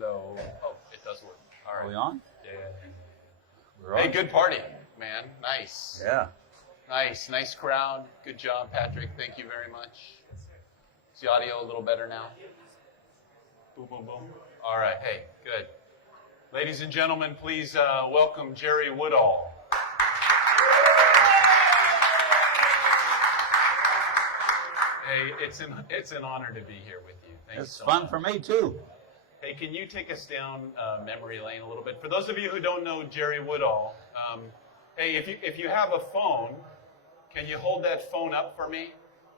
Hello. Oh, it does work. All right. Are we on? Yeah. We're Hey, on? good party, man. Nice. Yeah. Nice crowd. Good job, Patrick. Thank you very much. Is the audio a little better now? Boom, boom, boom. All right. Hey, good. Ladies and gentlemen, please welcome Jerry Woodall. Hey, it's an honor to be here with you. Thanks It's so fun much. for me, too. Hey, can you take us down memory lane a little bit? For those of you who don't know Jerry Woodall, hey, if you have a phone, can you hold that phone up for me?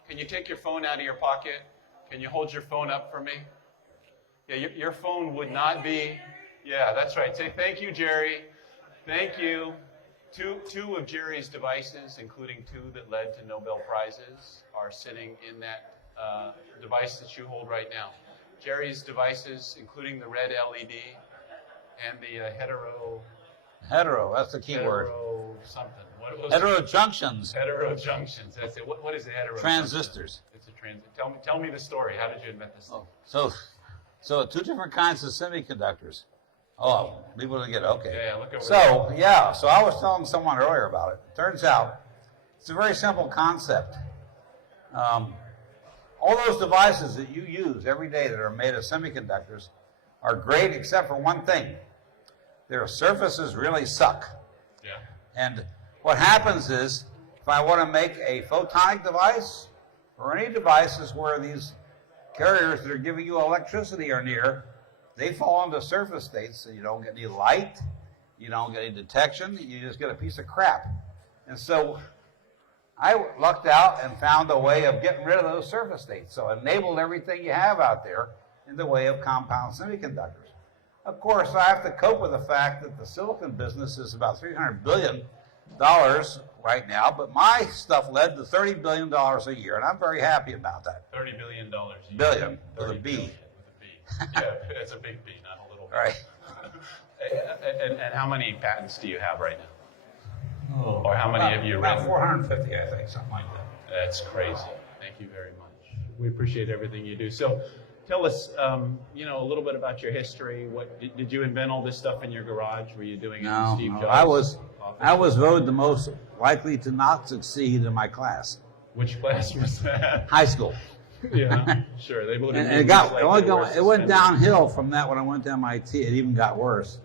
Can you take your phone out of your pocket? Can you hold your phone up for me? Yeah, your phone would not be. Yeah, that's right. Say thank you, Jerry. Thank you. Two of Jerry's devices, including two that led to Nobel Prizes, are sitting in that device that you hold right now. Jerry's devices, including the red LED and the Hetero, that's the key word. Something. What was Heterojunctions. Heterojunctions. That's it. What is a heterojunction? Transistors. It's a transistor. Tell me the story. How did you invent this thing? So two different kinds of semiconductors. Oh, people didn't get it. Okay. Yeah, look over there. So I was telling someone earlier about it. Turns out it's a very simple concept. All those devices that you use every day that are made of semiconductors are great except for one thing. Their surfaces really suck. Yeah. And what happens is, if I want to make a photonic device, or any devices where these carriers that are giving you electricity are near, they fall into surface states, so you don't get any light, you don't get any detection, you just get a piece of crap. And so I lucked out and found a way of getting rid of those surface states. So it enabled everything you have out there in the way of compound semiconductors. Of course, I have to cope with the fact that the silicon business is about $300 billion right now, but my stuff led to $30 billion a year, and I'm very happy about that. $30 billion a year. Billion, with a B. With a B. Yeah, it's a big B, not a little B. Right. And how many patents do you have right now? Or how many have you About written? 450, I think, something like that. That's crazy. Thank you very much. We appreciate everything you do. So tell us, a little bit about your history. What did you invent all this stuff in your garage? Were you doing it in Steve Jobs' I was voted the most likely to not succeed in my class. Which class was that? High school. Yeah, sure. They voted. And it went downhill from that when I went to MIT. It even got worse.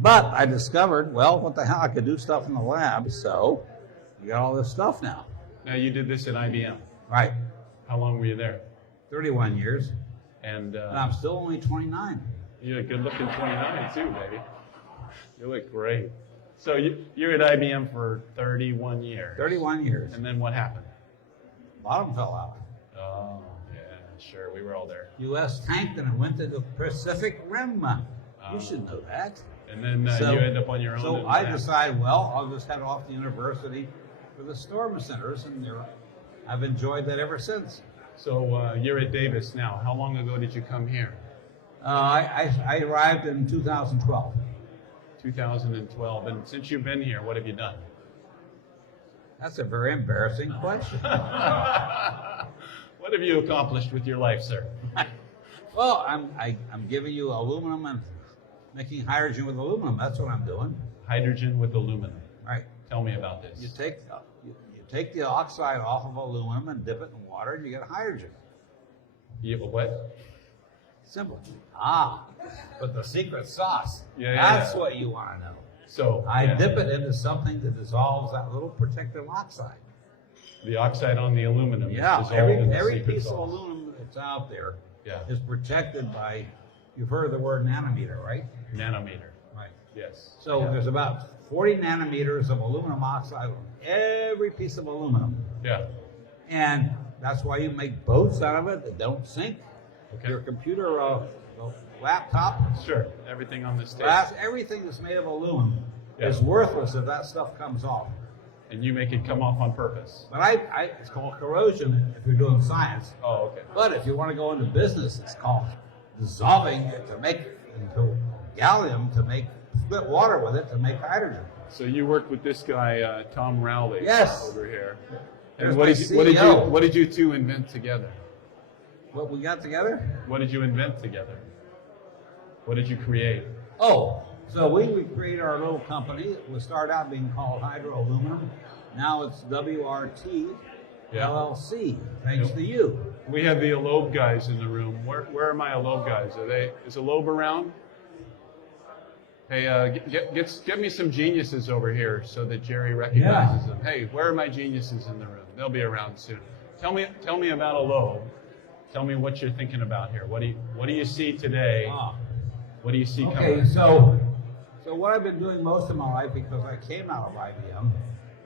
But I discovered, what the hell, I could do stuff in the lab, so you got all this stuff now. Now, you did this at IBM. Right. How long were you there? 31 years. And I'm still only 29. You're a good-looking 29, too, baby. You look great. So you're at IBM for 31 years. 31 years. And then what happened? Bottom fell out. Oh, yeah, sure. We were all there. U.S. tanked and it went to the Pacific Rim. You should know that. And then you end up on your own. So I decided, I'll just head off to university for the storm centers, and I've enjoyed that ever since. So you're at Davis now. How long ago did you come here? I arrived in 2012. 2012. And since you've been here, what have you done? That's a very embarrassing question. What have you accomplished with your life, sir? Well, I'm giving you aluminum and making hydrogen with aluminum. That's what I'm doing. Hydrogen with aluminum. Right. Tell me about this. You take the oxide off of aluminum and dip it in water, and you get hydrogen. You have a what? Simple. But the secret sauce. Yeah. That's what you want to know. So I dip it into something that dissolves that little protective oxide. The oxide on the aluminum. Yeah. Is dissolved in the Every secret piece sauce. of aluminum that's out there Yeah. is protected by. You've heard of the word nanometer, right? Nanometer. Right. Yes. So there's about 40 nanometers of aluminum oxide on every piece of aluminum. Yeah. And that's why you make boats out of it that don't sink. Okay. Your computer, laptop, Sure. Everything on this table. glass, everything that's made of aluminum is worthless if that stuff comes off. And you make it come off on purpose. But it's called corrosion if you're doing science. Oh, okay. But if you want to go into business, it's called dissolving it to make into gallium to make split water with it to make hydrogen. So you worked with this guy, Tom Rowley, Yes. over here. There's And my CEO. what did you two invent together? What we got together? What did you invent together? What did you create? Oh, so we would create our little company. It would start out being called Hydro Aluminum. Now it's WRT LLC, thanks to you. We have the Alobe guys in the room. Where are my Alobe guys? Is Alobe around? Hey, get me some geniuses over here so that Jerry recognizes them. Hey, where are my geniuses in the room? They'll be around soon. Tell me about Alobe. Tell me what you're thinking about here. What do you see today? What do you see coming? Okay, so what I've been doing most of my life, because I came out of IBM,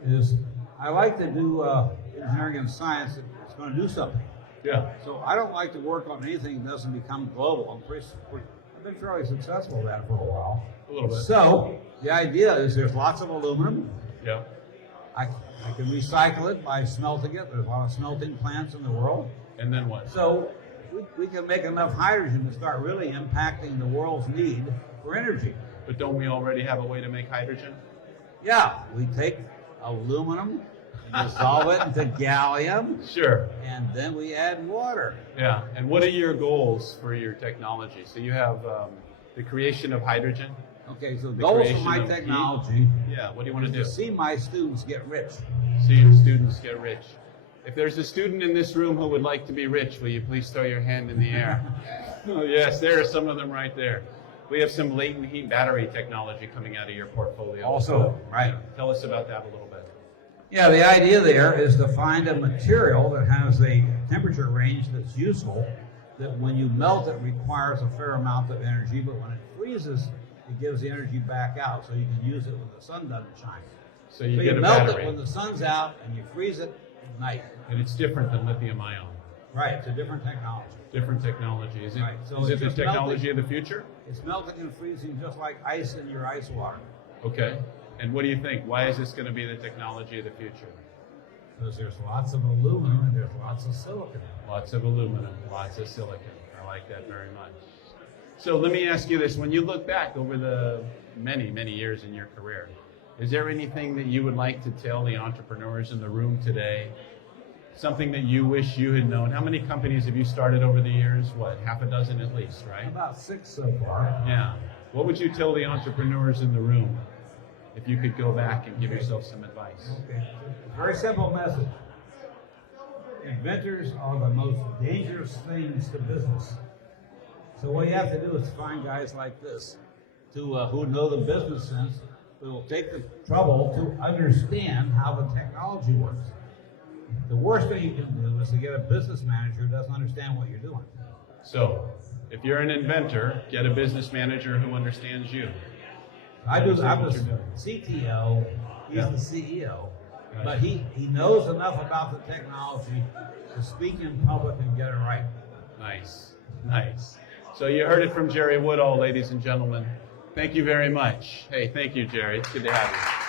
is I like to do engineering and science that's going to do something. Yeah. So I don't like to work on anything that doesn't become global. I've been fairly successful at that for a while. A little bit. So the idea is there's lots of aluminum. Yeah. I can recycle it by smelting it. There's a lot of smelting plants in the world. And then what? So we can make enough hydrogen to start really impacting the world's need for energy. But don't we already have a way to make hydrogen? Yeah, we take aluminum, dissolve it into gallium, Sure. and then we add water. Yeah. And what are your goals for your technology? So you have the creation of hydrogen. Okay, so the goals of my creation of technology Yeah. What do you want to is do? to see my students get rich. See your students get rich. If there's a student in this room who would like to be rich, will you please throw your hand in the air? Oh, yes, there are some of them right there. We have some latent heat battery technology coming out of your portfolio. Also, right. Tell us about that a little bit. Yeah, the idea there is to find a material that has a temperature range that's useful, that when you melt it requires a fair amount of energy, but when it freezes, it gives the energy back out, so you can use it when the sun doesn't shine. So you get a melt battery. it when the sun's out, and you freeze it at night. And it's different than lithium ion. Right, it's a different technology. Different technology. Is it, Right, so is it it's the just technology of the future? It's melting and freezing just like ice in your ice water. Okay. And what do you think? Why is this going to be the technology of the future? Because there's lots of aluminum and there's lots of silicon. Lots of aluminum, lots of silicon. I like that very much. So let me ask you this. When you look back over the many, many years in your career, is there anything that you would like to tell the entrepreneurs in the room today? Something that you wish you had known? How many companies have you started over the years? What, half a dozen at least, right? About 6 so far. Yeah. What would you tell the entrepreneurs in the room if you could go back and give yourself some advice? Okay. Very simple message. Inventors are the most dangerous things to business. So what you have to do is find guys like this who know the business sense, who will take the trouble to understand how the technology works. The worst thing you can do is to get a business manager who doesn't understand what you're doing. So, if you're an inventor, get a business manager who understands you. I'm the What you're doing. CTO, he's Yeah. the CEO, Right. but he knows enough about the technology to speak in public and get it right. Nice, nice. So you heard it from Jerry Woodall, ladies and gentlemen. Thank you very much. Hey, thank you, Jerry. It's good to have you.